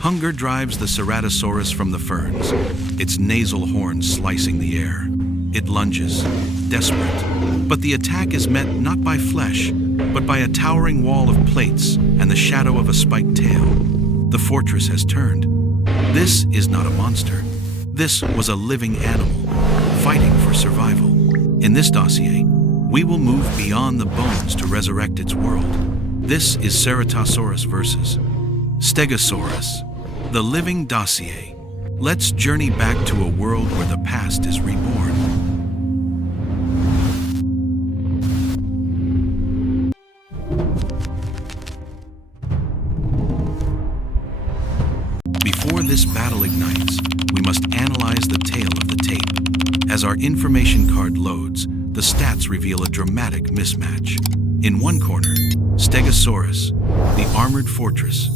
Hunger drives the Ceratosaurus from the ferns, its nasal horns slicing the air. It lunges, desperate. But the attack is met not by flesh, but by a towering wall of plates and the shadow of a spiked tail. The fortress has turned. This is not a monster. This was a living animal, fighting for survival. In this dossier, we will move beyond the bones to resurrect its world. This is Ceratosaurus versus Stegosaurus, the living dossier. Let's journey back to a world where the past is reborn. Before this battle ignites, we must analyze the tale of the tape. As our information card loads, the stats reveal a dramatic mismatch. In one corner, Stegosaurus, the armored fortress.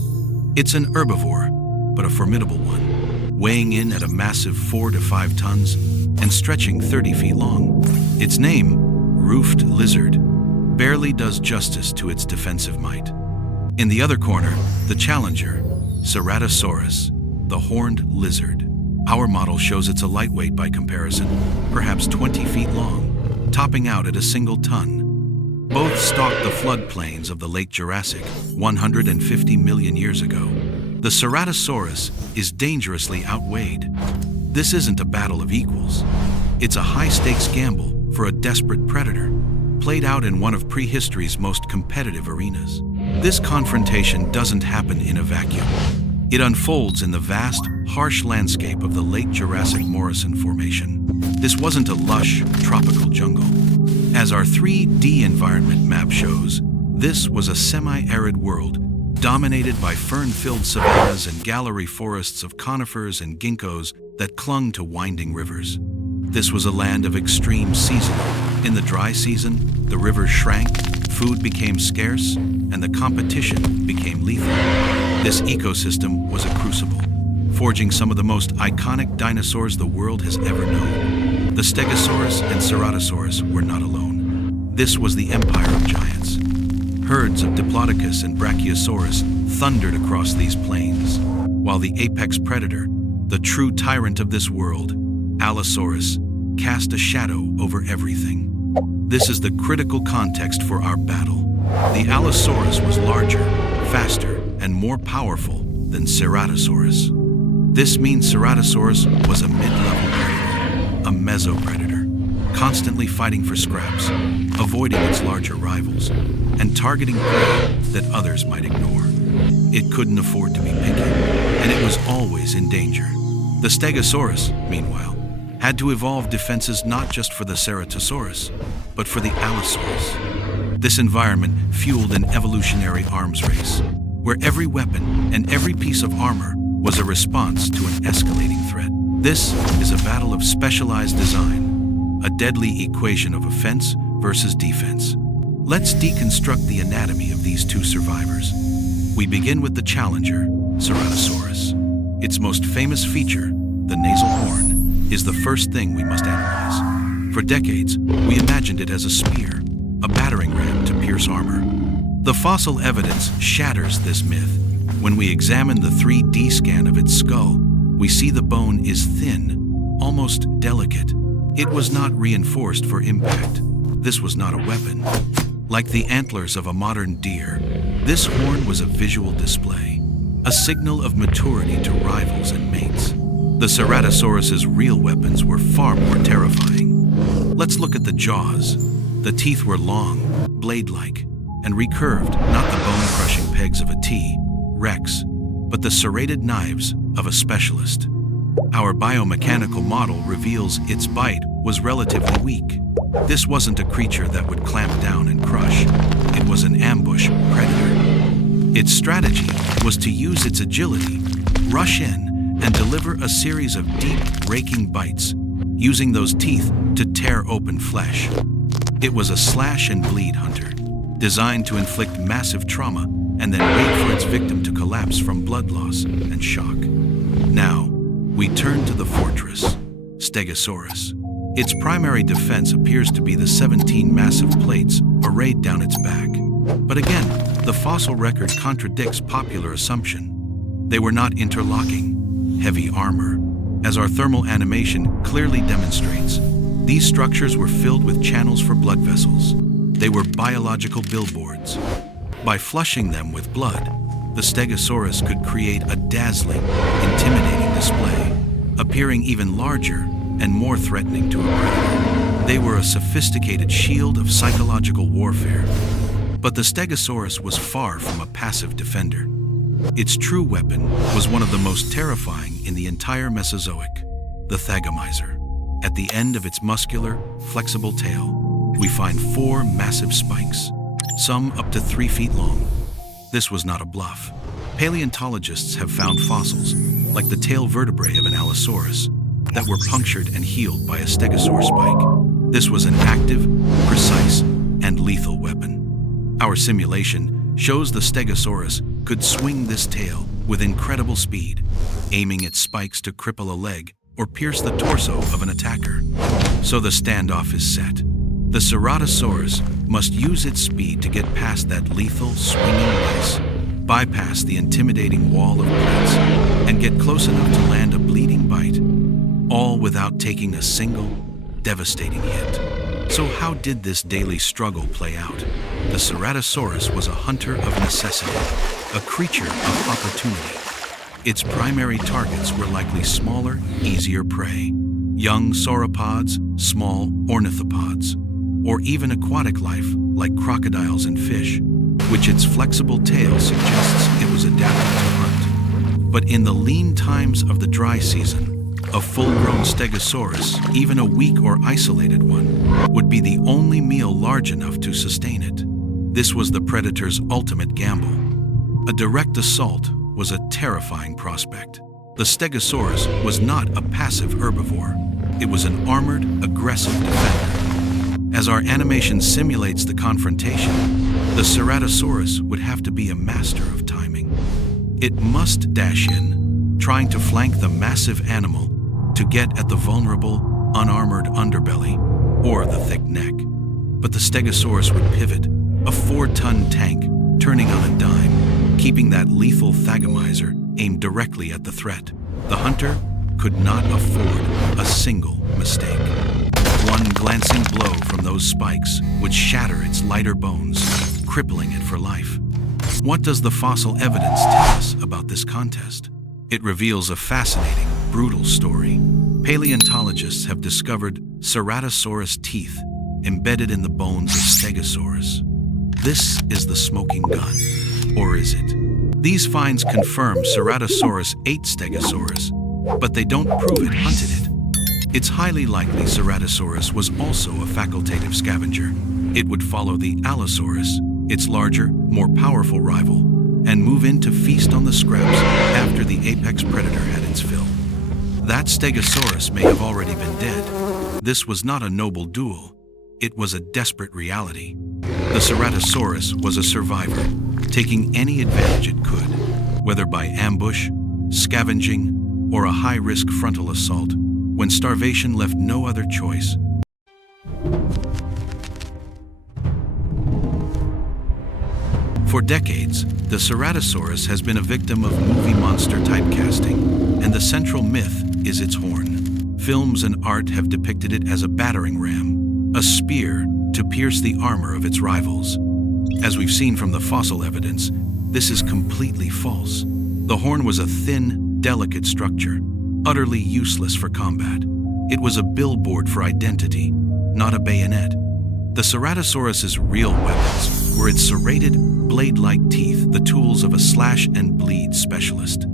It's an herbivore, but a formidable one, weighing in at a massive 4 to 5 tons and stretching 30 feet long. Its name, Roofed Lizard, barely does justice to its defensive might. In the other corner, the challenger, Ceratosaurus, the horned lizard. Our model shows it's a lightweight by comparison, perhaps 20 feet long, topping out at a single ton. Both stalked the floodplains of the late Jurassic 150 million years ago. The Ceratosaurus is dangerously outweighed. This isn't a battle of equals. It's a high-stakes gamble for a desperate predator, played out in one of prehistory's most competitive arenas. This confrontation doesn't happen in a vacuum. It unfolds in the vast, harsh landscape of the late Jurassic Morrison Formation. This wasn't a lush, tropical jungle. As our 3D environment map shows, this was a semi-arid world dominated by fern-filled savannas and gallery forests of conifers and ginkgos that clung to winding rivers. This was a land of extreme seasoning. In the dry season, the rivers shrank, food became scarce, and the competition became lethal. This ecosystem was a crucible, forging some of the most iconic dinosaurs the world has ever known. The Stegosaurus and Ceratosaurus were not alone. This was the empire of giants. Herds of Diplodocus and Brachiosaurus thundered across these plains, while the apex predator, the true tyrant of this world, Allosaurus, cast a shadow over everything. This is the critical context for our battle. The Allosaurus was larger, faster, and more powerful than Ceratosaurus. This means Ceratosaurus was a mid-level predator, a mesopredator, constantly fighting for scraps, avoiding its larger rivals, and targeting prey that others might ignore. It couldn't afford to be picky, and it was always in danger. The Stegosaurus, meanwhile, had to evolve defenses not just for the Ceratosaurus, but for the Allosaurus. This environment fueled an evolutionary arms race, where every weapon and every piece of armor was a response to an escalating threat. This is a battle of specialized design, a deadly equation of offense versus defense. Let's deconstruct the anatomy of these two survivors. We begin with the challenger, Ceratosaurus. Its most famous feature, the nasal horn, is the first thing we must analyze. For decades, we imagined it as a spear, a battering ram to pierce armor. The fossil evidence shatters this myth. When we examine the 3D scan of its skull, we see the bone is thin, almost delicate. It was not reinforced for impact. This was not a weapon. Like the antlers of a modern deer, this horn was a visual display, a signal of maturity to rivals and mates. The Ceratosaurus's real weapons were far more terrifying. Let's look at the jaws. The teeth were long, blade-like, and recurved, not the bone-crushing pegs of a T-Rex, but the serrated knives of a specialist. Our biomechanical model reveals its bite was relatively weak. This wasn't a creature that would clamp down and crush. It was an ambush predator. Its strategy was to use its agility, rush in, and deliver a series of deep, raking bites, using those teeth to tear open flesh. It was a slash-and-bleed hunter, designed to inflict massive trauma and then wait for its victim to collapse from blood loss and shock. Now, we turn to the fortress, Stegosaurus. Its primary defense appears to be the 17 massive plates arrayed down its back. But again, the fossil record contradicts popular assumption. They were not interlocking, heavy armor. As our thermal animation clearly demonstrates, these structures were filled with channels for blood vessels. They were biological billboards. By flushing them with blood, the Stegosaurus could create a dazzling, intimidating display, appearing even larger and more threatening to a predator. They were a sophisticated shield of psychological warfare. But the Stegosaurus was far from a passive defender. Its true weapon was one of the most terrifying in the entire Mesozoic, the thagomizer. At the end of its muscular, flexible tail, we find 4 massive spikes, some up to 3 feet long. This was not a bluff. Paleontologists have found fossils, like the tail vertebrae of an Allosaurus, that were punctured and healed by a stegosaur spike. This was an active, precise, and lethal weapon. Our simulation shows the Stegosaurus could swing this tail with incredible speed, aiming its spikes to cripple a leg or pierce the torso of an attacker. So the standoff is set. The Ceratosaurus must use its speed to get past that lethal, swinging race, bypass the intimidating wall of plates, and get close enough to land a bleeding bite, all without taking a single, devastating hit. So how did this daily struggle play out? The Ceratosaurus was a hunter of necessity, a creature of opportunity. Its primary targets were likely smaller, easier prey, young sauropods, small ornithopods, or even aquatic life like crocodiles and fish, which its flexible tail suggests it was adapted to hunt. But in the lean times of the dry season, a full-grown Stegosaurus, even a weak or isolated one, would be the only meal large enough to sustain it. This was the predator's ultimate gamble. A direct assault was a terrifying prospect. The Stegosaurus was not a passive herbivore. It was an armored, aggressive defender. As our animation simulates the confrontation, the Ceratosaurus would have to be a master of timing. It must dash in, trying to flank the massive animal to get at the vulnerable, unarmored underbelly or the thick neck. But the Stegosaurus would pivot, a 4-ton tank turning on a dime, keeping that lethal thagomizer aimed directly at the threat. The hunter could not afford a single mistake. One glancing blow from those spikes would shatter its lighter bones, crippling it for life. What does the fossil evidence tell us about this contest? It reveals a fascinating, brutal story. Paleontologists have discovered Ceratosaurus teeth embedded in the bones of Stegosaurus. This is the smoking gun, or is it? These finds confirm Ceratosaurus ate Stegosaurus, but they don't prove it hunted it. It's highly likely Ceratosaurus was also a facultative scavenger. It would follow the Allosaurus, its larger, more powerful rival, and move in to feast on the scraps after the apex predator had its fill. That Stegosaurus may have already been dead. This was not a noble duel. It was a desperate reality. The Ceratosaurus was a survivor, taking any advantage it could, whether by ambush, scavenging, or a high-risk frontal assault, when starvation left no other choice. For decades, the Ceratosaurus has been a victim of movie monster typecasting, and the central myth is its horn. Films and art have depicted it as a battering ram, a spear to pierce the armor of its rivals. As we've seen from the fossil evidence, this is completely false. The horn was a thin, delicate structure, utterly useless for combat. It was a billboard for identity, not a bayonet. The Ceratosaurus's real weapons were its serrated, blade-like teeth, the tools of a slash-and-bleed specialist.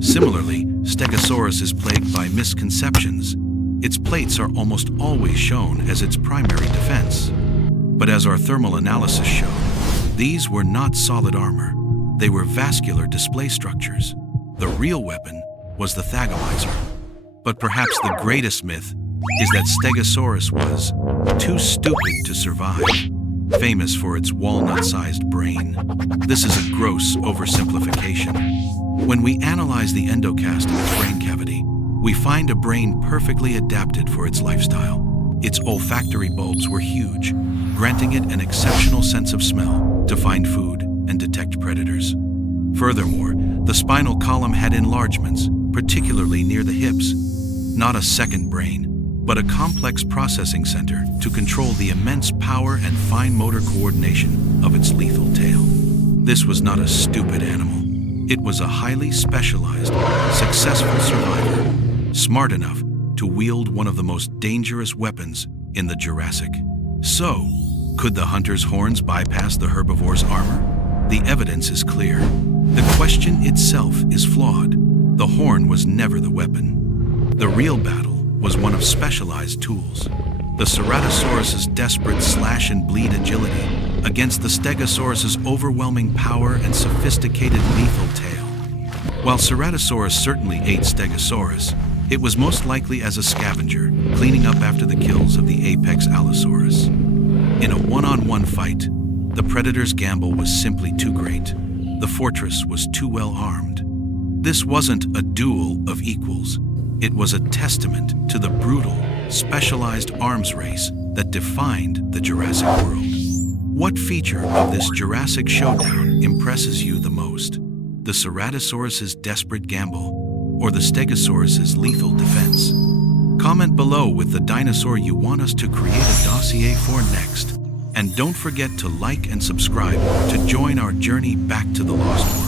Similarly, Stegosaurus is plagued by misconceptions. Its plates are almost always shown as its primary defense. But as our thermal analysis showed, these were not solid armor. They were vascular display structures. The real weapon was the thagomizer. But perhaps the greatest myth is that Stegosaurus was too stupid to survive, famous for its walnut-sized brain. This is a gross oversimplification. When we analyze the endocast of its brain cavity, we find a brain perfectly adapted for its lifestyle. Its olfactory bulbs were huge, granting it an exceptional sense of smell to find food and detect predators. Furthermore, the spinal column had enlargements, particularly near the hips. Not a second brain, but a complex processing center to control the immense power and fine motor coordination of its lethal tail. This was not a stupid animal. It was a highly specialized, successful survivor, smart enough to wield one of the most dangerous weapons in the Jurassic. So, could the hunter's horns bypass the herbivore's armor? The evidence is clear. The question itself is flawed. The horn was never the weapon. The real battle was one of specialized tools. The Ceratosaurus's desperate slash and bleed agility against the Stegosaurus's overwhelming power and sophisticated lethal tail. While Ceratosaurus certainly ate Stegosaurus, it was most likely as a scavenger, cleaning up after the kills of the apex Allosaurus. In a one-on-one fight, the predator's gamble was simply too great. The fortress was too well armed. This wasn't a duel of equals. It was a testament to the brutal, specialized arms race that defined the Jurassic world. What feature of this Jurassic showdown impresses you the most? The Ceratosaurus's desperate gamble, or the Stegosaurus's lethal defense? Comment below with the dinosaur you want us to create a dossier for next. And don't forget to like and subscribe to join our journey back to the lost world.